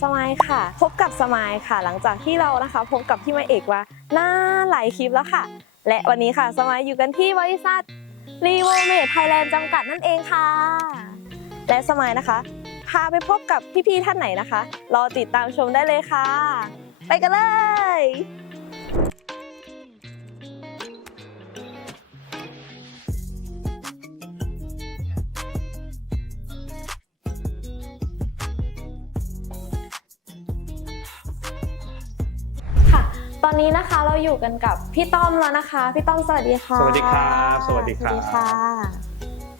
สมายค่ะ พบกับสมายค่ะ หลังจากที่เรานะคะ พบกับพี่มาเอกว่าหน้าหลายคลิปแล้วค่ะ และวันนี้ค่ะสมายอยู่กันที่บริษัทรีโวเมดไทยแลนด์จำกัดนั่นเองค่ะ และสมายนะคะ พาไปพบกับพี่ๆท่านไหนนะคะ รอติดตามชมได้เลยค่ะ ไปกันเลย อนนี้นะคะเราอยู่กันกับพี่ต้อมแล้วนะคะ พี่ต้อมสวัสดีค่ะ สวัสดีครับ สวัสดีครับสวัสดีค่ะ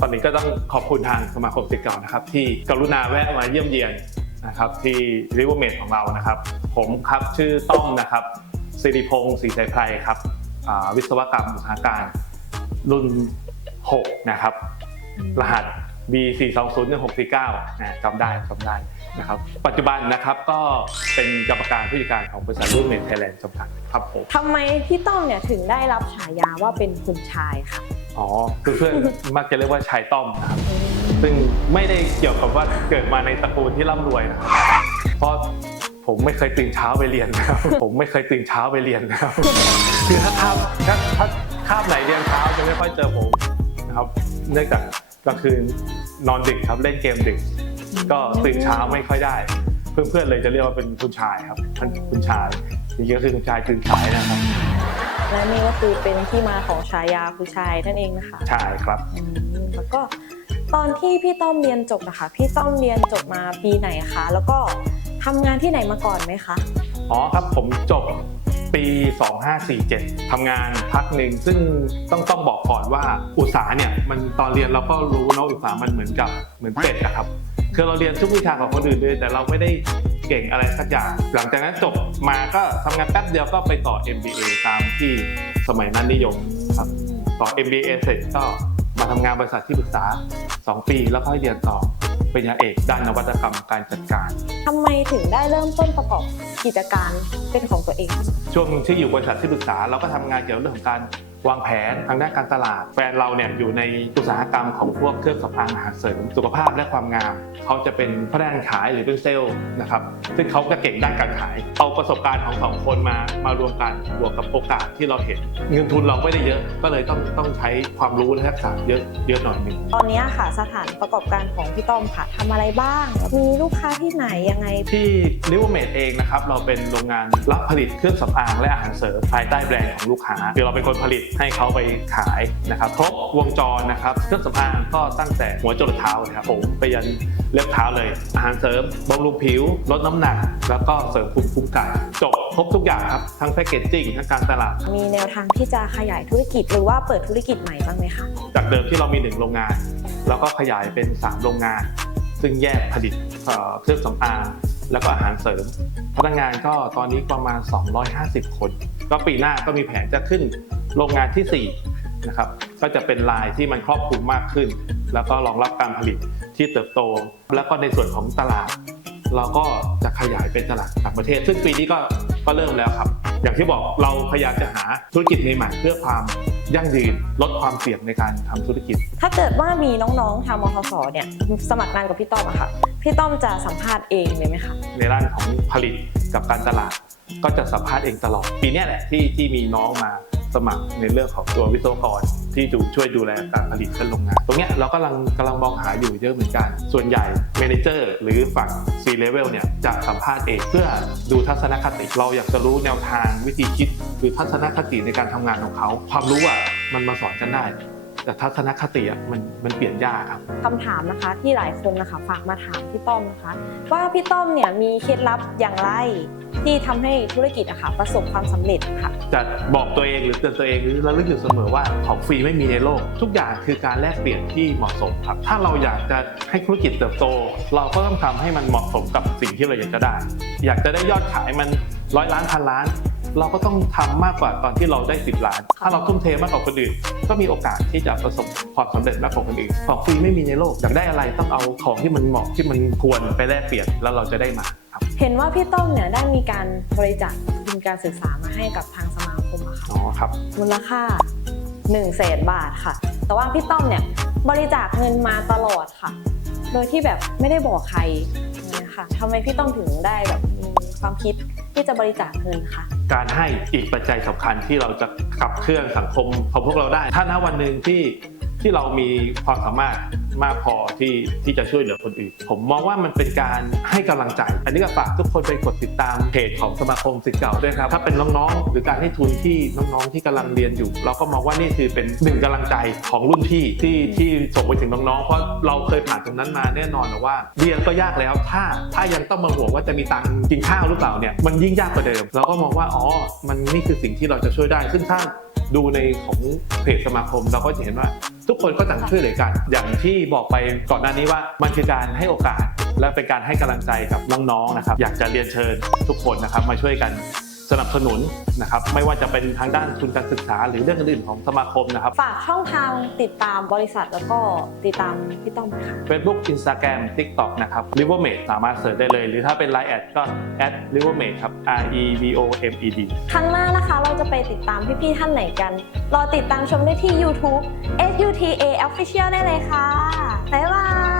ตอนนี้ก็ต้องขอบคุณทางสมาคมศิษย์เก่านะครับ ที่กรุณาแวะมาเยี่ยมเยียนนะครับที่ริเวอร์เมดของเรานะครับ ผมครับชื่อต้อมนะครับสิริพงศ์ศรีสายไพรครับอ่าวิศวกรรมอุตสาหการ รุ่น 6 นะครับ รหัส B 4 2 0 1 6 4 9นะจำได้จำได้นะครับปัจจุบันนะครับก็เป็นกรรมการผู้จัดการของบริษัทรุ่นเมดไทยแลนด์จำกัดครับผมทำไมพี่ต้อมเนี่ยถึงได้รับฉายาว่าเป็นคุณชายค่ะอ๋อคือเพื่อนมักจะเรียกว่าชายต้อมนะครับซึ่งไม่ได้เกี่ยวกับว่าเกิดมาในตระกูลที่ร่ำรวยนะครับเพราะผมไม่เคยตื่นเช้าไปเรียนนะครับผมไม่เคยตื่นเช้าไปเรียนนะครับคือถ้าคาบถ้าถ้าคาบไหนเรียนเช้าจะไม่ค่อยเจอผมนะครับ เนื่องจาก กลางคืนนอนดึกครับเล่นเกมดึก ก็ตื่นเช้าไม่ค่อยได้ เพื่อนๆเลยจะเรียกว่าเป็นคุณชายครับท่านคุณชายจริงๆก็คือคุณชายตื่นสายนะครับและนี่ก็คือเป็นที่มาของฉายาคุณชายนั่นเองนะคะใช่ครับอืมแล้วก็ตอนที่พี่ต้อมเรียนจบนะคะ พี่ต้อมเรียนจบมาปีไหนคะแล้วก็ทำงานที่ไหนมาก่อนไหมคะอ๋อครับผมจบ ปี 2547ทำงานพักหนึ่งซึ่งต้องต้องบอกก่อนว่าอุตสาเนี่ยมันตอนเรียนเราก็รู้เนาะอุตสามันเหมือนกับเหมือนเป็ดนะครับคือเราเรียนทุกวิชาของคนอื่นเลยแต่เราไม่ได้เก่งอะไรสักอย่าง หลังจากนั้นจบมาก็ทำงานแป๊บเดียวก็ไปต่อ MBA ตามที่สมัยนั้นนิยมครับต่อ MBA เสร็จก็มาทำงานบริษัทที่ปรึกษา 2 ปีแล้วก็เรียนต่อ ปริญญาเอกด้านนวัตกรรมการจัดการ ทำไมถึงได้เริ่มต้นประกอบกิจการเป็นของตัวเอง ช่วงที่อยู่บริษัทที่ปรึกษาเราก็ทำงานเกี่ยวกับเรื่องของการ วางแผนทางด้านการตลาด แฟนเราเนี่ยอยู่ในอุตสาหกรรมของพวกเครื่องสำอางอาหารเสริมสุขภาพและความงาม เขาจะเป็นพนักงานขายหรือเป็นเซลล์นะครับซึ่งเขาจะเก่งด้านการขายเอาประสบการณ์ของสองคนมามารวมกันบวกกับโอกาสที่เราเห็น เงินทุนเราไม่ได้เยอะ ก็เลยต้องต้องใช้ความรู้และทักษะเยอะเยอะหน่อยหนึ่งตอนนี้ค่ะสถานประกอบการของพี่ต้อมค่ะทำอะไรบ้าง มีลูกค้าที่ไหนยังไงที่ l i v e r m a d e เองนะครับเราเป็นโรงงานรับผลิตเครื่องสำอางและอาหารเสริมภายใต้แบรนด์ของลูกค้าคือเราเป็นคนผลิตให้เขาไปขายนะครับครบวงจรนะครับเครื่องสำอางก็ตั้งแต่หัวจรดเท้าเลยครับผมไปยันเล็บเท้าเลย อาหารเสริมบำรุงผิว ลดน้ำหนัก แล้วก็เสริมภูมิคุ้มกันจบครบทุกอย่างครับ ทั้งแพคเกจจิ้งทั้งการตลาด มีแนวทางที่จะขยายธุรกิจหรือว่าเปิดธุรกิจใหม่บ้างไหมคะ จากเดิมที่เรามีหนึ่งโรงงานเราก็ขยายเป็น 3 โรงงาน ซึ่งแยกผลิตเอ่อเครื่องสำอาง แล้วก็อาหารเสริม พนักงานก็ตอนนี้ประมาณ 250 คน ก็ปีหน้าก็มีแผนจะขึ้นโรงงานที่ 4 นะครับ ก็จะเป็นลายที่มันครอบคลุมมากขึ้น แล้วก็รองรับการผลิตที่เติบโต แล้วก็ในส่วนของตลาด เราก็จะขยายเป็นตลาดต่างประเทศ ซึ่งปีนี้ก็ก็เริ่มแล้วครับ อย่างที่บอกเราพยายามจะหาธุรกิจใหม่ๆเพื่อความ ยั่งยืนลดความเสี่ยงในการทำธุรกิจ ถ้าเกิดว่ามีน้องๆทางมทสเนี่ยสมัครงานกับพี่ต้อมอะค่ะพี่ต้อมจะสัมภาษณ์เองเลยไหมคะในด้านของผลิตกับการตลาดก็จะสัมภาษณ์เองตลอดปีเนี้ยแหละที่ที่มีน้องมา สมัครในเรื่องของตัววิศวกรที่ดูช่วยดูแลการผลิตเครื่องโรงงาน ตรงเนี้ยเรากำลังกำลังมองหาอยู่เยอะเหมือนกัน ส่วนใหญ่เมนเจอร์หรือฝั่ง C level เนี่ยจะสัมภาษณ์เองเพื่อดูทัศนคติเราอยากจะรู้แนวทางวิธีคิด หรือทัศนคติในการทำงานของเขา ความรู้อะมันมาสอนกันได้ แต่ทัศนคติอะมันมันเปลี่ยนยากครับคำถามนะคะที่หลายคนนะคะฝากมาถามพี่ต้อมนะคะ ว่าพี่ต้อมเนี่ยมีเคล็ดลับอย่างไรที่ทำให้ธุรกิจอะค่ะประสบความสำเร็จค่ะจะบอกตัวเองหรือเตือนตัวเองหรือระลึกอยู่เสมอว่าของฟรีไม่มีในโลก ทุกอย่างคือการแลกเปลี่ยนที่เหมาะสมครับ ถ้าเราอยากจะให้ธุรกิจเติบโต เราก็ต้องทำให้มันเหมาะสมกับสิ่งที่เราอยากจะได้ อยากจะได้ยอดขายมันร้อยล้านพันล้าน เราก็ต้องทำมากกว่าตอนที่เราได้ 10 ล้าน ถ้าเราทุ่มเทมากกว่าคนอื่น ก็มีโอกาสที่จะประสบความสำเร็จมากกว่าคนอื่น ของฟรีไม่มีในโลก อยากได้อะไรต้องเอาของที่มันเหมาะที่มันควรไปแลกเปลี่ยนแล้วเราจะได้มาครับ เห็นว่าพี่ต้อมเนี่ยได้มีการบริจาคทุนการศึกษามาให้กับทางสมาคมอะค่ะอ๋อครับ มูลค่า1นึ่งแสนบาทค่ะ แต่ว่าพี่ต้อมเนี่ยบริจาคเงินมาตลอดค่ะ โดยที่แบบไม่ได้บอกใครนะค่ะทำไมพี่ต้องถึงได้แบบมีความคิดที่จะบริจาคเงินค่ะ การให้อีกปัจจัยสำคัญที่เราจะขับเคลื่อนสังคมของพวกเราได้ ถ้าณวันหนึ่งที่ ที่เรามีความสามารถมากพอที่ที่จะช่วยเหลือคนอื่น ผมมองว่ามันเป็นการให้กำลังใจ อันนี้ก็ฝากทุกคนไปกดติดตามเพจของสมาคมศิษย์เก่าด้วยครับ ถ้าเป็นน้องๆ หรือการให้ทุนที่น้องๆ ที่กำลังเรียนอยู่ เราก็มองว่านี่คือเป็นหนึ่งกำลังใจของรุ่นพี่ที่ที่ส่งไปถึงน้องๆ เพราะเราเคยผ่านตรงนั้นมาแน่นอนนะว่า เรียนก็ยากแล้ว ถ้าถ้ายังต้องมาห่วงว่าจะมีตังค์กินข้าวหรือเปล่าเนี่ยมันยิ่งยากกว่าเดิม เราก็มองว่าอ๋อ มันนี่คือสิ่งที่เราจะช่วยได้ ซึ่งถ้าดูในของเพจสมาคมเราก็จะเห็นว่า ทุกคนก็ต่างช่วยเหลือกัน อย่างที่บอกไปก่อนหน้านี้ว่ามันคือการให้โอกาสและเป็นการให้กำลังใจกับน้องๆนะครับ อยากจะเรียนเชิญทุกคนนะครับมาช่วยกัน สนับสนุนนะครับไม่ว่าจะเป็นทางด้านทุนการศึกษา หรือเรื่องอื่นๆของสมาคมนะครับฝากช่องทางติดตามบริษัทแล้วก็ติดตามพี่ต้อมค่ะ Facebook Instagram TikTok นะครับ Rivermate สามารถเสิร์ชได้เลย หรือถ้าเป็น Line แอดก็ at Rivermate ครับ R E V O M E D ครั้งหน้านะคะเราจะไปติดตามพี่ๆท่านไหนกัน รอติดตามชมได้ที่ YouTube SUTA Official ได้เลยค่ะบ๊ายบาย